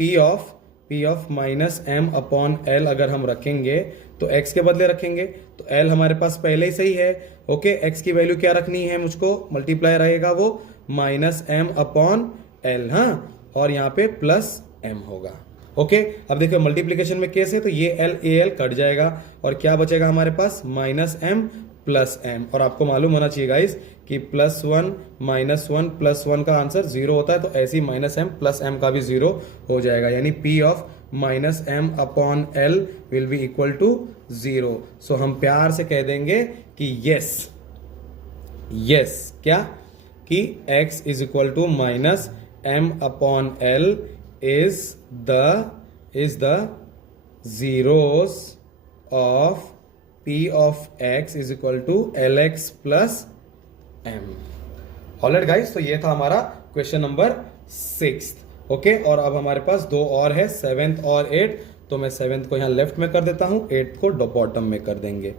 p of minus m upon l अगर हम रखेंगे तो x के बदले रखेंगे, तो l हमारे पास पहले से ही है। ओके x की वैल्यू क्या रखनी है मुझको, मल्टीप्लाई रहेगा वो माइनस m अपॉन l, हाँ, और यहाँ पे प्लस m होगा। ओके अब देखिए मल्टीप्लीकेशन में केस है तो ये l a l कट जाएगा और क्या बचेगा हमारे पास माइनस m प्लस m, और आपको मालूम होना चाहिए गाइस कि +1 -1 +1 का आंसर 0 होता है, तो ऐसे ही माइनस m प्लस m का भी 0 हो जाएगा, यानी p of minus m upon l will be equal to 0। So हम प्यार से कह देंगे कि यस, क्या कि x is equal to minus m upon l is द zeros of p of x is equal to lx plus m। Alright guys, तो ये था हमारा क्वेश्चन नंबर 6। ओके, और अब हमारे पास दो और है, 7th और 8th। तो मैं 7th को यहाँ लेफ्ट में कर देता हूँ, 8th को बॉटम में कर देंगे।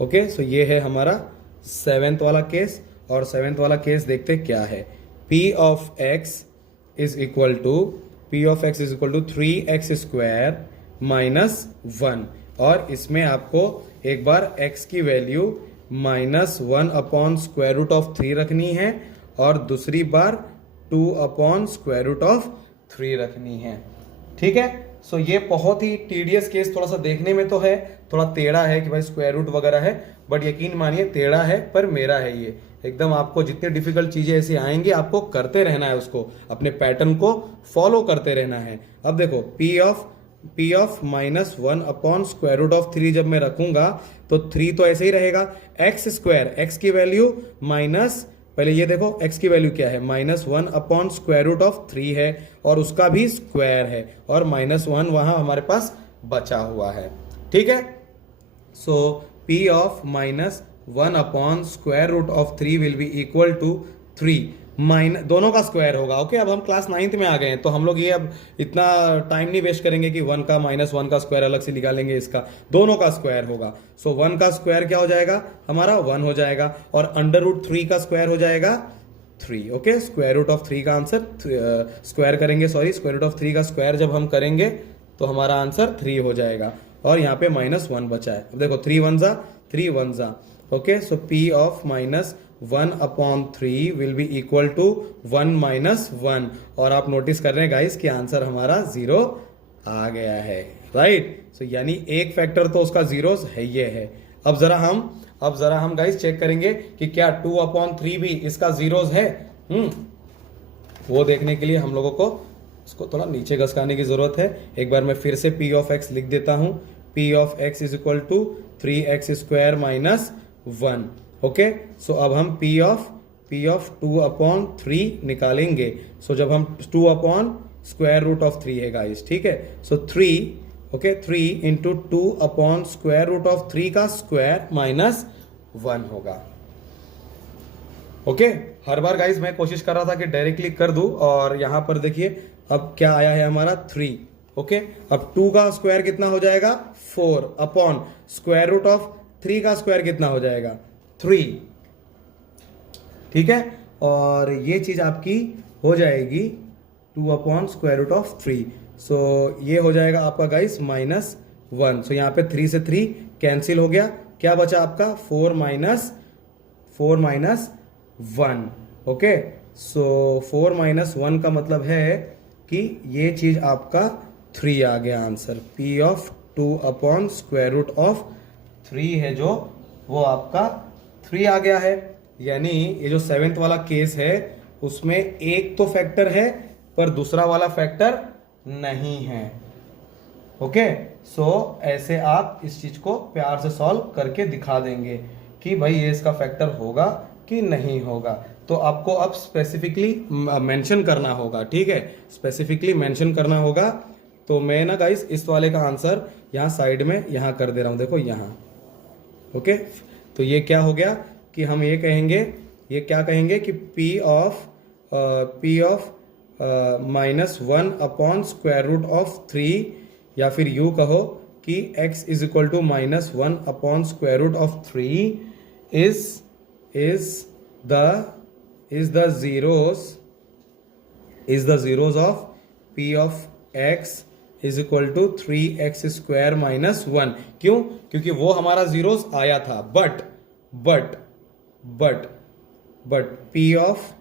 ओके, सो ये है हमारा 7th वाला केस। और 7th वाला केस देखते क्या है। p of x is equal to 3x square minus 1। और इसमें आपको एक बार x की value -1 upon square root of 3 रखनी है और दूसरी बार 2 अपॉन स्क्वायर रूट ऑफ 3 रखनी है। ठीक है, सो ये बहुत ही टीडियस केस थोड़ा सा देखने में तो है, थोड़ा टेढ़ा है कि भाई स्क्वायर रूट वगैरह है, बट यकीन मानिए टेढ़ा है पर मेरा है ये एकदम। आपको जितनी डिफिकल्ट चीजें ऐसी आएंगी आपको करते रहना है, उसको अपने पैटर्न को फॉलो करते रहना है। अब देखो p of -1 upon square root of 3 जब मैं रखूंगा तो 3 तो ऐसे ही रहेगा। x स्क्वायर, x की वैल्यू माइनस, पहले ये देखो x की वैल्यू क्या है, -1 अपॉन स्क्वायर रूट ऑफ 3 है और उसका भी स्क्वायर है और -1 वहां हमारे पास बचा हुआ है। ठीक है, so p of -1 upon square root of 3 will be equal to 3 दोनों का स्क्वायर होगा। ओके, अब हम क्लास 9th में आ गए हैं तो हम लोग ये अब इतना टाइम नहीं वेस्ट करेंगे कि 1 का -1 का स्क्वायर अलग से निकालेंगे, इसका दोनों का स्क्वायर होगा। सो 1 का स्क्वायर क्या हो जाएगा हमारा, 1 हो जाएगा और √3 का स्क्वायर हो जाएगा 3। ओके, स्क्वायर रूट ऑफ 3 का आंसर स्क्वायर करेंगे, सॉरी स्क्वायर रूट ऑफ 3 का स्क्वायर जब हम करेंगे तो हमारा आंसर 3 हो जाएगा और यहाँ पे -1 बचा है। अब देखो 3 1 जा 3 1 जा। Okay, so p of -1 upon 3 will be equal to 1 -1 और आप नोटिस कर रहे हैं गाइस कि आंसर हमारा 0 आ गया है। राइट, सो यानी एक फैक्टर तो उसका जीरोस है, ये है। अब जरा हम गाइस चेक करेंगे कि क्या 2/3 भी इसका जीरोस है। वो देखने के लिए हम लोगों को इसको थोड़ा नीचे घसकाने की जरूरत है। एक बार मैं फिर से p ऑफ x लिख देता हूं, p of x is equal to 3x square minus 1। Okay, so अब हम p ऑफ 2/3 निकालेंगे। सो जब हम 2 अपॉन स्क्वायर रूट ऑफ 3 है गाइस, ठीक है। So 3 into 2 upon square root of 3 का स्क्वायर माइनस 1 होगा। ओके, हर बार गाइस मैं कोशिश कर रहा था कि डायरेक्टली कर दूं और यहां पर देखिए अब क्या आया है हमारा 3। ओके, अब 2 का स्क्वायर कितना हो जाएगा 4 अपॉन स्क्वायर रूट ऑफ 3 का स्क्वायर कितना हो जाएगा 3। ठीक है, और ये चीज आपकी हो जाएगी 2 अपॉन स्क्वायर रूट ऑफ 3। सो ये हो जाएगा आपका गाइस -1। सो यहाँ पे 3 से 3 कैंसिल हो गया, क्या बचा आपका 4 माइनस 1। ओके, सो 4 - 1 का मतलब है कि ये चीज आपका 3 आ गया answer. p of 2 upon square root of 3 है जो वो आपका 3 आ गया है। यानी ये जो 7th वाला केस है उसमें एक तो फैक्टर है पर दूसरा वाला फैक्टर नहीं है। ओके, सो ऐसे आप इस चीज को प्यार से सॉल्व करके दिखा देंगे कि भाई ये इसका फैक्टर होगा कि नहीं होगा। तो आपको अब स्पेसिफिकली मेंशन करना होगा, ठीक है, स्पेसिफिकली मेंशन करना होगा। तो मैं ना गाइस इस वाले का आंसर यहाँ साइड में यहाँ कर दे रहा हूं, देखो यहाँ। ओके, तो ये क्या हो गया कि हम ये क्या कहेंगे कि p of -1 upon square root of 3, या फिर यू कहो कि x is equal to -1 upon square root of 3 is the zeros of p of x is equal to 3x square minus 1। क्यों? क्योंकि वो हमारा जीरोस आया था। But p of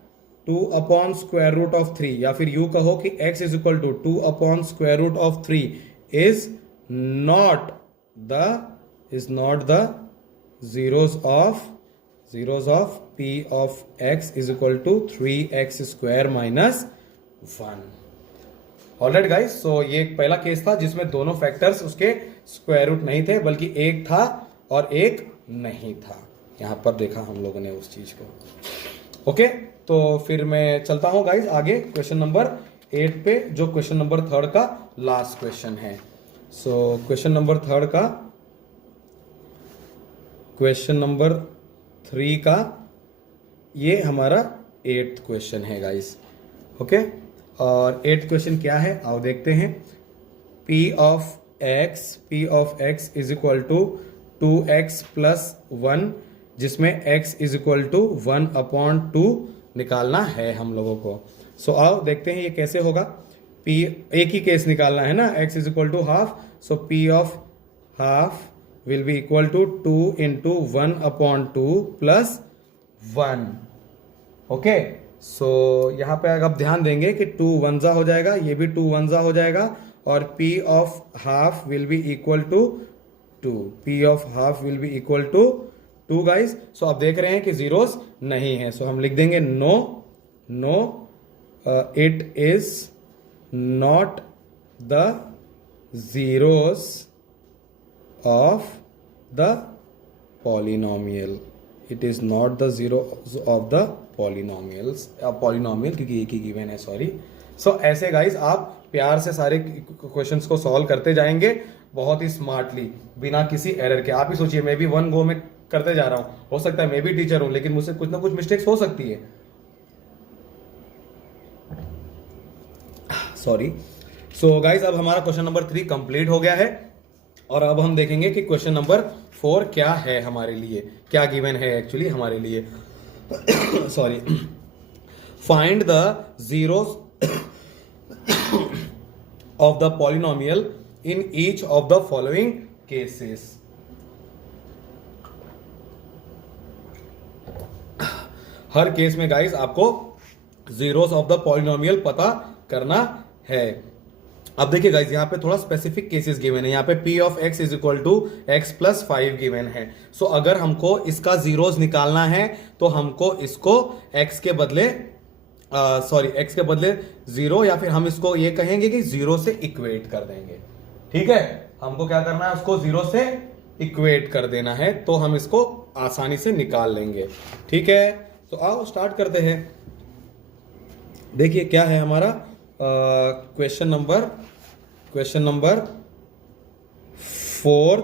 2 upon square root of 3, या फिर यू कहो कि x is equal to 2 upon square root of 3 is not the zeros of p of x is equal to 3x square minus 1। Alright guys, so ये एक पहला case था जिसमें दोनों फैक्टर्स उसके स्क्वायर रूट नहीं थे बल्कि एक था और एक नहीं था। यहां पर देखा हम लोगों ने उस चीज को। ओके, तो फिर मैं चलता हूं गाइज आगे क्वेश्चन नंबर 8 पे, जो क्वेश्चन नंबर 3 का लास्ट क्वेश्चन है। सो क्वेश्चन नंबर 3 का, क्वेश्चन नंबर 3 का ये हमारा 8th क्वेश्चन है गाइस। ओके, और 8th क्वेश्चन क्या है आओ देखते हैं। P of x is equal to 2x plus 1, जिसमें x इज इक्वल टू 1/2 निकालना है हम लोगों को। सो आओ देखते हैं ये कैसे होगा। P एक ही केस निकालना है ना, x is equal to half, so P of half will be equal to 2 into 1/2 plus 1। Okay, so यहाँ पे अगर आप ध्यान देंगे कि 2 1 हो जाएगा, ये भी 2 1 हो जाएगा, और P of half will be equal to 2। P of half will be equal to 2 guys. So आप देख रहे हैं कि जीरोस नहीं है, सो हम लिख देंगे no it is not the zeros of the polynomial. It is not the zeros of the polynomial क्योंकि एक ही गिवन है, सॉरी। सो ऐसे गाइस आप प्यार से सारे क्वेश्चंस को सॉल्व करते जाएंगे बहुत ही स्मार्टली, बिना किसी एरर के। आप ही सोचिए, मैं भी 1 गो में करते जा रहा हूं, हो सकता है मैं भी टीचर हूं, लेकिन मुझसे कुछ ना कुछ मिस्टेक्स हो सकती है, सॉरी। सो गाइस अब हमारा क्वेश्चन नंबर 3 कंप्लीट हो गया है, और अब हम देखेंगे कि क्वेश्चन नंबर 4 क्या है हमारे लिए, क्या गिवन है एक्चुअली हमारे लिए। Sorry, find the zeros of the polynomial in each of the following cases। Her case में गाइस आपको जीरोस ऑफ द पॉलिनोमियल पता करना है। अब देखिए गाइस, यहाँ पे थोड़ा स्पेसिफिक केसेस गिवन है। यहाँ पे P of x is equal to x plus 5 given है। सो अगर हमको इसका जीरोस निकालना है तो हमको इसको x के बदले x के बदले 0, या फिर हम इसको ये कहेंगे कि 0 से इक्वेट कर देंगे। ठीक है, हमको क्या करना है, उसको 0 से इक्वेट कर देना है, तो हम इसको आसानी से निकाल लेंगे। ठीक है, तो आओ स्टार्ट करते हैं। देखिए क्या है हमारा क्वेश्चन नंबर 4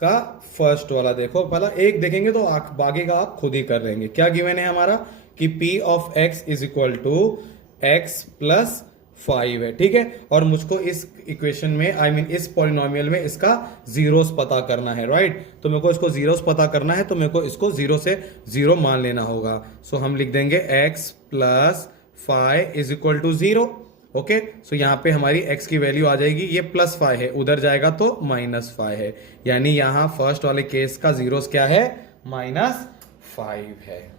का फर्स्ट वाला। देखो पहला एक देखेंगे तो बाकी का आप खुद ही कर लेंगे। क्या गिवन है हमारा कि P of x is equal to x plus 5 है। ठीक है, और मुझको इस इक्वेशन में इस पॉलिनोमियल में इसका जीरोस पता करना है, राइट। तो मेरे को इसको जीरोस पता करना है, तो मेरे को इसको 0 से 0 मान लेना होगा। सो हम लिख देंगे x plus 5 is equal to 0। Okay, so यहाँ पे हमारी x की वैल्यू आ जाएगी, ये प्लस 5 है, उधर जाएगा तो -5 है, यानी यहाँ फर्स्ट वाले केस का जीरोस क्या है, -5 है।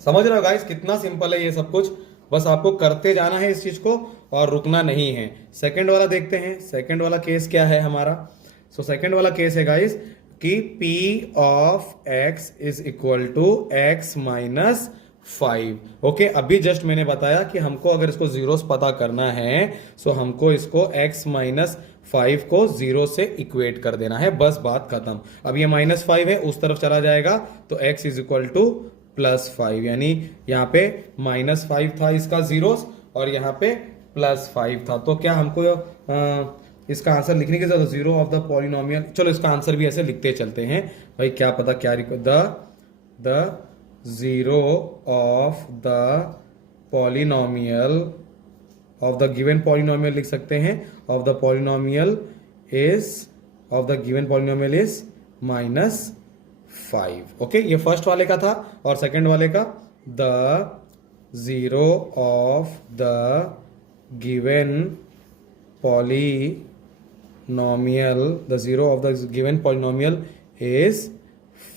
समझ रहे हो गाइस, कितना सिंपल है ये सब कुछ, बस आपको करते जाना है इस चीज को और रुकना नहीं है। सेकंड वाला देखते हैं, सेकंड वाला केस क्या है हमारा। सो सेकंड वाला केस है गाइस कि P of x is equal to x minus 5। Okay, अभी जस्ट मैंने बताया कि हमको अगर इसको जीरोस पता करना है, सो हमको इसको x माइनस 5 को 0 से इक्वेट कर देना है, बस बात खत्म। अब ये -5 है, उस तरफ चला जाएगा तो x इज इक्वल टू +5, यानी यहाँ पे -5 था इसका जीरोस और यहाँ पे +5 था। तो क्या हमको इसका आंसर लिखने की जरूरत, 0 ऑफ द पॉलिनोमियल। चलो इसका आंसर भी ऐसे लिखते चलते हैं भाई, क्या पता क्या the 0 of the polynomial of the given polynomial लिख सकते हैं, of the polynomial is -5। Okay, ये फर्स्ट वाले का था, और सेकंड वाले का the 0 of the given polynomial is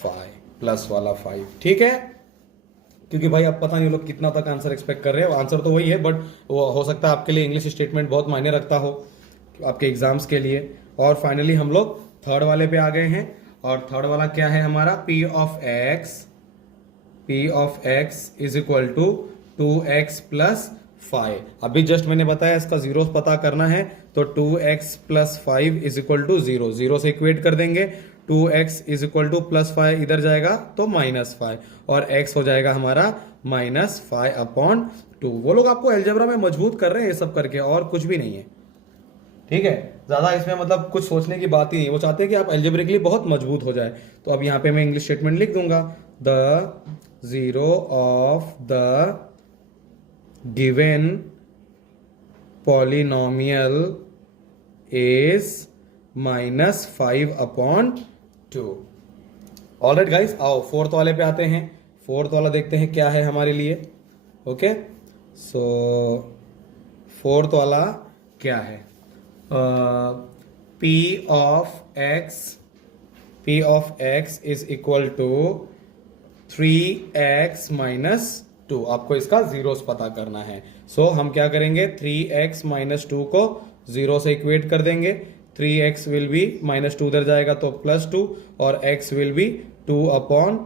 5, plus वाला 5। ठीक है, क्योंकि भाई अब पता नहीं लोग कितना तक आंसर एक्सपेक्ट कर रहे हो, आंसर तो वही है, बट वो हो सकता है आपके लिए इंग्लिश स्टेटमेंट बहुत मायने रखता हो आपके एग्जाम्स के लिए। और फाइनली हम लोग थर्ड वाले पे आ गए हैं, और थर्ड वाला क्या है हमारा, P of x is equal to 2x plus 5। अभी जस्ट मैंने बताया इसका जीरोस पता करना है, तो 2x plus 5 is equal to 0, 0 से इक्वेट कर देंगे। 2x इज इक्वल टू +5 इधर जाएगा तो -5 और x हो जाएगा हमारा -5/2। वो लोग आपको अलजेब्रा में मजबूत कर रहे हैं ये सब करके, और कुछ भी नहीं है। ठीक है, ज्यादा इसमें मतलब कुछ सोचने की बात ही नहीं, वो चाहते हैं कि आप एल्जेब्रिकली बहुत मजबूत हो जाए। तो अब यहाँ पे मैं इंग्लिश स्टेटमेंट लिख दूंगा, the zero of the given polynomial is -5/2। Alright guys, आओ फोर्थ वाले पे आते हैं। फोर्थ वाला देखते हैं क्या है हमारे लिए। ओके, सो फोर्थ वाला क्या है? P of x is equal to 3x minus 2। आपको इसका जीरोस पता करना है। सो हम क्या करेंगे, 3x minus 2 को जीरो से इक्वेट कर देंगे। 3x विल बी -2 उधर जाएगा तो +2 और x will B 2/3।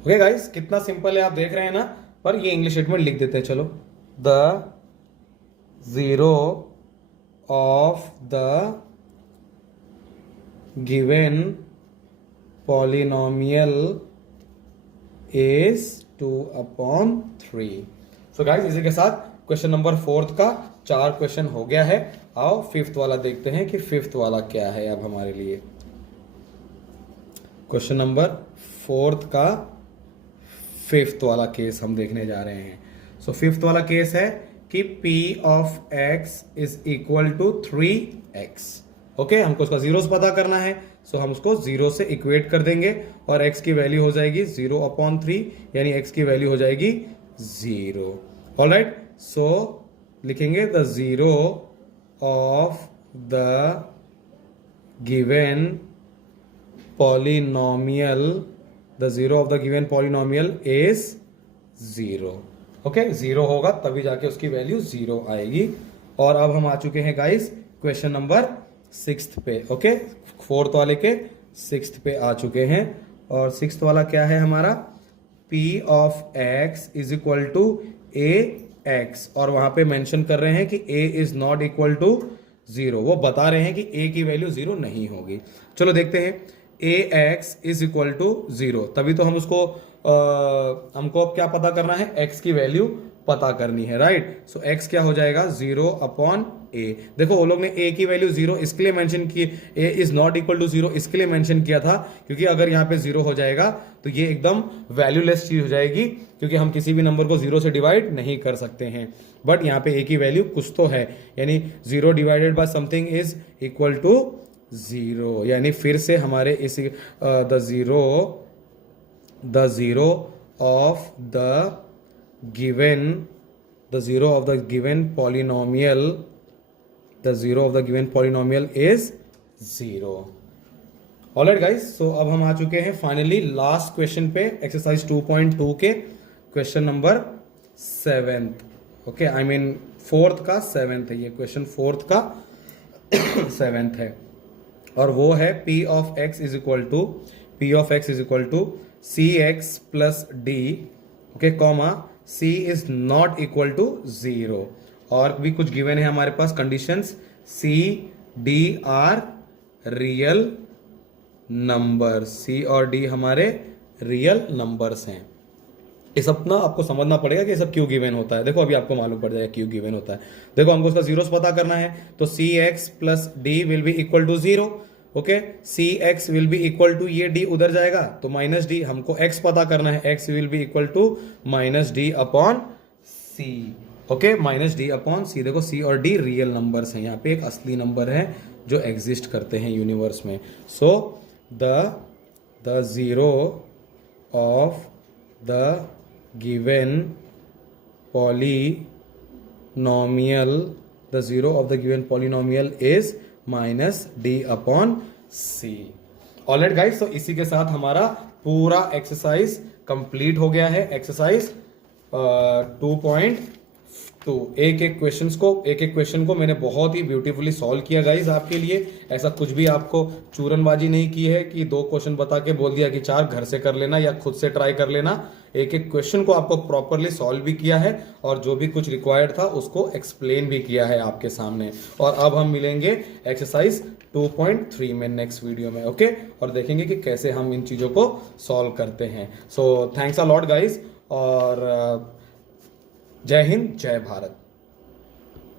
Okay guys, कितना सिंपल है आप देख रहे हैं ना। पर ये इंग्लिश स्टेटमेंट लिख देते हैं। चलो, the zero of the given polynomial is 2/3। So guys, इसी के साथ क्वेश्चन नंबर 4 का 4 क्वेश्चन हो गया है। आओ फिफ्थ वाला देखते हैं कि फिफ्थ वाला क्या है अब हमारे लिए। क्वेश्चन नंबर 4 का फिफ्थ वाला केस हम देखने जा रहे हैं। सो फिफ्थ वाला केस है कि P of x is equal to 3x। Okay, हमको उसका जीरोस पता करना है। सो हम उसको जीरो से इक्वेट कर देंगे और x की वैल्यू हो जाएगी 0/3, यानी x की वैल्यू हो जाएगी 0। ऑलराइट, सो लिखेंगे the zero of the given polynomial, the zero of the given polynomial is 0। Okay, 0 होगा तभी जाके उसकी वैल्यू 0 आएगी। और अब हम आ चुके हैं गाइस क्वेश्चन नंबर 6 पे। ओके, फोर्थ वाले के 6 पे आ चुके हैं। और 6 वाला क्या है हमारा, P of x is equal to ax, और वहां पे मेंशन कर रहे हैं कि a is not equal to 0। वो बता रहे हैं कि a की वैल्यू 0 नहीं होगी। चलो देखते हैं, ax इज इक्वल टू 0, तभी तो हम उसको हमको अब क्या पता करना है, x की वैल्यू पता करनी है। राइट, सो x क्या हो जाएगा 0/a। देखो वो लोग ने a की वैल्यू 0 इसके लिए मेंशन की, a is not equal to 0 इसके लिए मेंशन किया था क्योंकि अगर यहाँ पे 0 हो जाएगा तो ये एकदम वैल्यूलेस चीज हो जाएगी, क्योंकि हम किसी भी नंबर को 0 से डिवाइड नहीं कर सकते हैं। बट यहाँ पे a की वैल्यू कुछ तो है, यानी 0 divided by something is equal to 0, यानी फिर से हमारे इस the zero of the given polynomial is 0। Alright guys, so अब हम आ चुके हैं फाइनली लास्ट क्वेश्चन पे, एक्सरसाइज 2.2 के question number 7th। Okay, I mean fourth का 7th है ये क्वेश्चन, फोर्थ का 7th है। और वो है P of x is equal to cx plus d, okay, comma c is not equal to 0। और भी कुछ गिवन है हमारे पास conditions, c d are real number, c और d हमारे रियल नंबर्स हैं। ये सब ना आपको समझना पड़ेगा कि ये सब क्यों गिवन होता है। देखो अभी आपको मालूम पड़ जाएगा क्यों गिवन होता है। देखो हमको उसका जीरोस पता करना है, तो cx plus d will be equal to 0। Okay, cx will be equal to, ये d उधर जाएगा तो -d, हमको x पता करना है, x will be equal to -d/c। Okay, -d/c। देखो c और d रियल नंबर्स हैं, यहाँ पे एक असली नंबर है जो एग्जिस्ट करते हैं यूनिवर्स में। So the zero of the given polynomial is -d/c। Alright guys, तो इसी के साथ हमारा पूरा एक्सरसाइज कंप्लीट हो गया है। एक्सरसाइज तो एक एक क्वेश्चन को मैंने बहुत ही ब्यूटीफुली सॉल्व किया गाइज आपके लिए। ऐसा कुछ भी आपको चूरनबाजी नहीं की है कि 2 क्वेश्चन बता के बोल दिया कि 4 घर से कर लेना या खुद से ट्राई कर लेना। एक एक क्वेश्चन को आपको प्रॉपरली सॉल्व भी किया है और जो भी कुछ रिक्वायर्ड था उसको एक्सप्लेन भी किया है आपके सामने। और अब हम मिलेंगे एक्सरसाइज 2.3 में नेक्स्ट वीडियो में, ओके, और देखेंगे कि कैसे हम इन चीज़ों को सॉल्व करते हैं। So thanks a lot guys, और जय हिंद जय भारत।